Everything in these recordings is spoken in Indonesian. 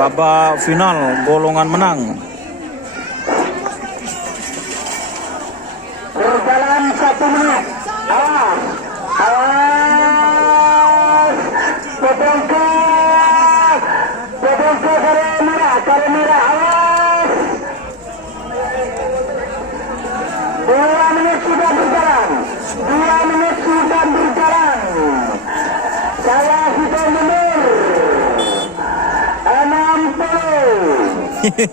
babak final golongan menang. Berjalan 1 menit. Awas, awas. Potongke kare merah, awas. 2 menit sudah berjalan. Saya sudah mundur. 60. 10.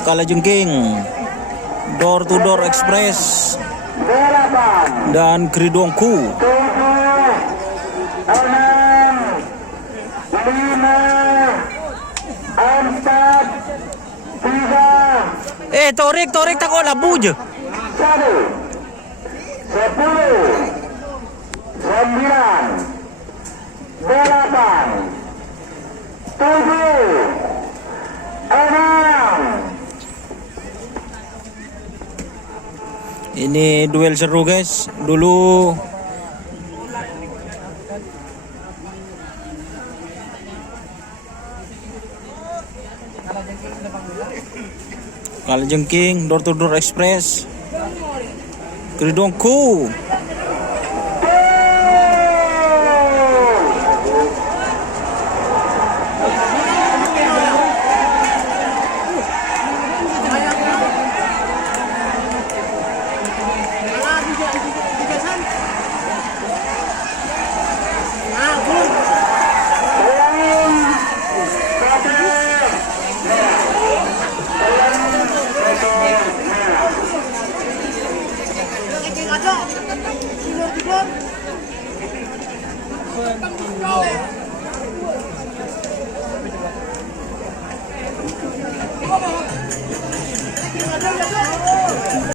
Kalajengking, Door to Door Express dan Kridongku. 7, 6, 5, 4, 3, Torik tak kau labu je. 1, 10, 9, 8, 7, 6. Ini duel seru guys. Dulu Kalajengking, Door to Door Express, Kridongku.